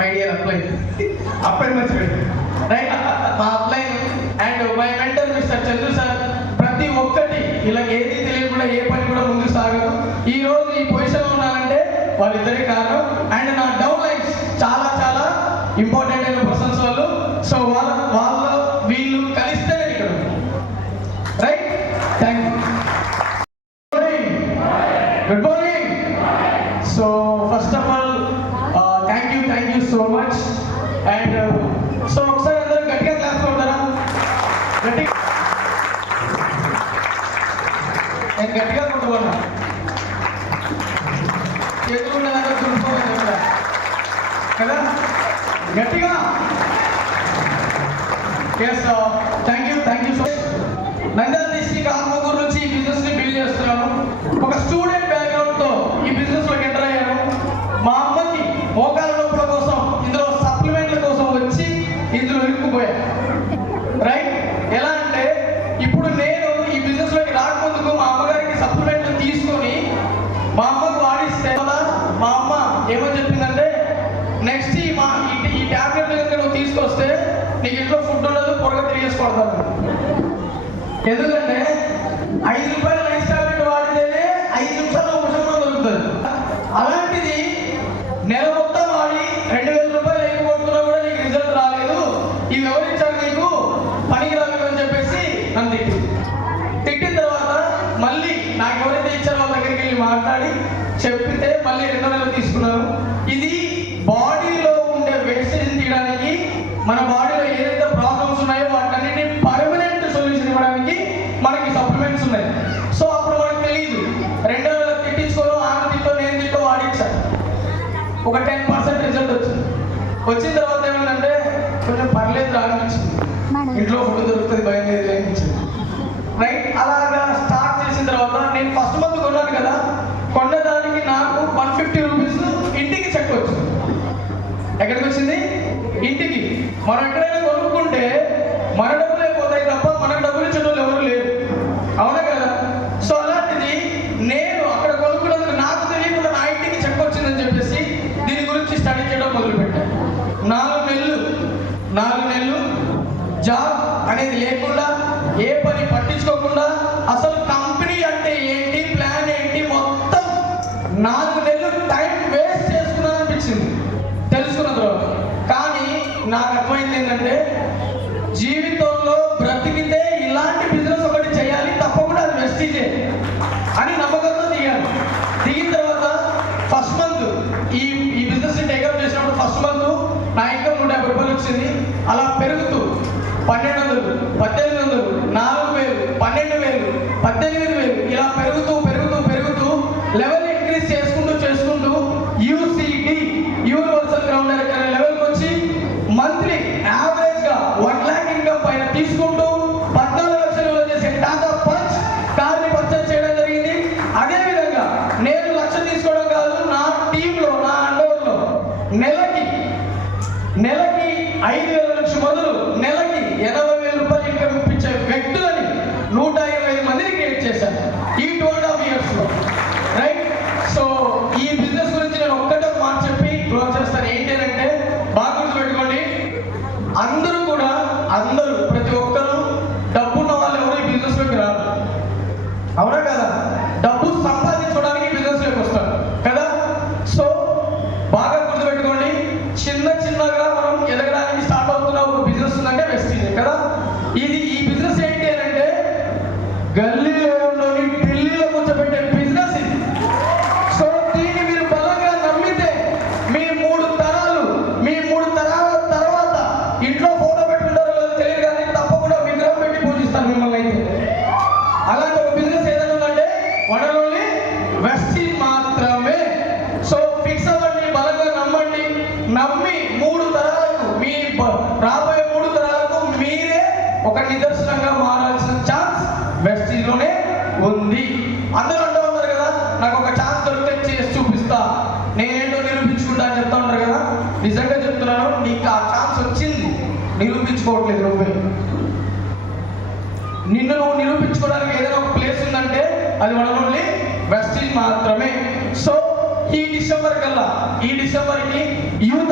My dear upline. Upline మర్చిపోయింది right. మా upline and my mentor mister Chandru sir ప్రతి ఒక్కటి ఇలా ఏది తెలియకుండా ఏ పని కూడా ముందుకు సాగదు. ఈ రోజు ఈ పొజిషన్లో ఉన్నానంటే వాళ్ళిద్దరే కారణం. అండ్ నా డౌన్ లైన్స్ చాలా చాలా ఇంపార్టెంట్ అయిన పర్సన్స్ వాళ్ళు. సో వాళ్ళ వీళ్ళు కలిస్తే ఇక్కడ right. Thank you. Good morning. So first of all thank you so much. And so ఒకసారి అందరూ గట్టిగా క్లాస్ కొడతారా? గట్టిగా నేను గట్టిగా కొట్టుకున్నా చేతులు ఉండేదాకా చూసుకోవాలి కదా గట్టిగా. Yes thank you so much. Nandyal district Atmakur నుంచి ఈ బిజినెస్ ని బిల్డ్ చేస్తున్నాను. ఒక స్టూడెంట్ బ్యాక్గ్రౌండ్ తో ఈ బిజినెస్ లోకి ఎంటర్ అయ్యాను. మా అమ్మకి మోకాల నొప్పుల కోసం ఇందులో సప్లిమెంట్ల కోసం వచ్చి ఇందులో ఇరుక్కుపోయాను రైట్. ఎలా అంటే ఇప్పుడు నేను ఈ బిజినెస్ లోకి రాకముందుకు మా అమ్మగారికి సప్లిమెంట్లు తీసుకొని మా అమ్మకు వాడిస్తే మా అమ్మ ఏమని చెప్పిందంటే నెక్స్ట్ ఈ ట్యాబ్లెట్లు కనుక నువ్వు తీసుకొస్తే నీకు ఇంట్లో ఫుడ్ ఉండదు, పొరగా తిరిగేసి కొడతాను. ఎందుకంటే 5 రూపాయల నైస్ టాబ్లెట్ వాడితేనే 5 నిమిషాల్లో ఉపశమనం దొరుకుతుంది. అలాంటిది నెల మొత్తం వాడి 2000 రూపాయలు అయిపోతున్నా కూడా నీకు రిజల్ట్ రాలేదు, ఇవి ఎవరిచ్చారు నీకు, పనికి రాలేదు అని చెప్పేసి నన్ను తిట్టిన తర్వాత మళ్ళీ నాకు ఎవరైతే ఇచ్చారో వాళ్ళ దగ్గరికి వెళ్ళి మాట్లాడి చెప్పితే మళ్ళీ 2 నెలలు తీసుకున్నాను. ఇది బాడీలో ఉండే వేస్టేజ్ తీయడానికి, మన బాడీలో ఏదైతే ప్రాబ్లమ్స్ ఉన్నాయో వాటన్నిటిని పర్మనెంట్ సొల్యూషన్ ఇవ్వడానికి మనకి సప్లిమెంట్స్ ఉన్నాయి. సో అప్పుడు మనకు తెలియదు. 2 నెలలు తిట్టించుకోను, ఆమె తిట్టో నేను తిట్టో వాడిచ్చాను. ఒక 10% రిజల్ట్ వచ్చింది. వచ్చిన తర్వాత ఏమంటే కొంచెం పర్లేదు అనిపించింది, ఇంట్లో ఫుడ్ దొరుకుతుంది, భయం లేదు అనిపించింది రైట్. అలాగా స్టార్ట్ చేసిన తర్వాత నేను ఫస్ట్ మంత్ కొన్నాను కదా, కొన్నదానికి నాకు 150 రూపీస్ ఇంటికి చెక్ వచ్చింది. ఎక్కడికి వచ్చింది? ఇంటికి. మనం ఎక్కడైనా కొనుక్కుంటే మన డబ్బులు అయిపోతాయి తప్ప మనకు డబ్బులు ఇచ్చే వాళ్ళు ఎవరు లేరు, అవునా కదా? సో అలాంటిది నేను అక్కడ కొనుక్కున్నందుకు నాకు తెలియకుండా నా ఇంటికి చెక్ వచ్చిందని చెప్పేసి దీని గురించి స్టడీ చేయడం మొదలుపెట్టాను. 4 నెలలు జాబ్ అనేది లేకుండా, ఏ పని పట్టించుకోకుండా, అసలు కంపెనీ అంటే ఏంటి, ప్లాన్ ఏంటి, మొత్తం 4 నెలలు టైం వేస్ట్ చేసుకున్నాను అనిపించింది తెలుసుకున్న తర్వాత. కానీ నాకు అర్థమైంది ఏంటంటే జీవితంలో బ్రతికితే ఇలాంటి బిజినెస్ ఒకటి చేయాలి, తప్పకుండా అది వెస్టీజే అని నమ్మకంతో దిగిన తర్వాత ఫస్ట్ మంత్ ఈ బిజినెస్ టేకప్ చేసినప్పుడు ఫస్ట్ మంత్ నా ఇన్కమ్ 150 రూపాయలు వచ్చింది. అలా పెరుగుతూ 1200, 1800, 4000, 12000, 18000 ఇలా పెరుగుతూ లెవెల్ ఇంక్రీజ్ చేసుకుంటూ యూసీడీ యూనివర్సల్ గ్రౌండ్ డైరెక్టర్ లెవెల్కి వచ్చి మంత్లీ యావరేజ్ గా 1 lakh ఇన్కమ్ పైన తీసుకుంటూ 14 లక్షలు చేసే టాటా పంచ్ కార్ని పర్చేజ్ చేయడం జరిగింది. అదేవిధంగా నేను 1 లక్ష తీసుకోవడం కాదు, నా టీంలో నా అండర్లో నెలకి 5,000 నుంచి మొదలు నెలకి 80,000 రూపాయలు ఇన్కమ్ ఇప్పించే వ్యక్తులని 125 మందిని క్రియేట్ చేశాను ఈ 2.5 years లో రైట్. సో ఈ బిజినెస్ గురించి నేను ఒక్కటే మాట చెప్పి క్లోజ్ చేస్తాను. ఏంటి అంటే బాగా గుర్తుపెట్టుకోండి, అందరూ ప్రతి ఒక్కరు డబ్బున్న వాళ్ళు ఎవరు ఈ బిజినెస్ లోకి రారు, అవునా కదా? డబ్బు సంపాదించుకోవడానికి బిజినెస్ లోకి వస్తారు కదా. సో బాగా గుర్తుపెట్టుకోండి, చిన్నగా మనం ఎదగడానికి స్టార్ట్ అవుతున్న ఒక బిజినెస్ ఉందంటే వెస్టీజ్ కదా. ఈ బిజినెస్ ఏంటి అంటే గల్లీలోని ఢిల్లీలో కూర్చోబెట్టే బిజినెస్ ఇది. సో దీన్ని మీరు బలంగా నమ్మితే మీ 3 తరాల తర్వాత ఇంట్లో ఫోటో పెట్టుకుంటారో లేదో తెలియదు, కానీ తప్పకుండా విగ్రహం పెట్టి పూజిస్తారు మిమ్మల్ని అయితే. అలాంటి ఒక బిజినెస్ ఏదైనా ఉందంటే వనరుల్ని వెస్టీజ్ మాత్రమే. సో ఫిక్స్ అవ్వండి, బలంగా నమ్మి 3 తరాలకు మీ రాబోయే 3 తరాలకు మీరే ఒక నిదర్శనంగా మారాల్సిన ఛాన్స్ వెస్టీజ్ లోనే ఉంది. అందరూ అంటూ ఉంటారు కదా, నాకు ఒక ఛాన్స్ దొరికితే చేసి చూపిస్తా, నేనేంటో నిరూపించుకుంటా అని చెప్తా ఉంటారు కదా. నిజంగా చెప్తున్నాను, నీకు ఆ ఛాన్స్ వచ్చింది, నిరూపించుకోవట్లేదు నువ్వే. నిన్ను నువ్వు నిరూపించుకోవడానికి ఏదైనా ఒక ప్లేస్ ఉందంటే అది ఓన్లీ వెస్టీజ్ మాత్రమే. సో ఈ డిసెంబర్ కి యూత్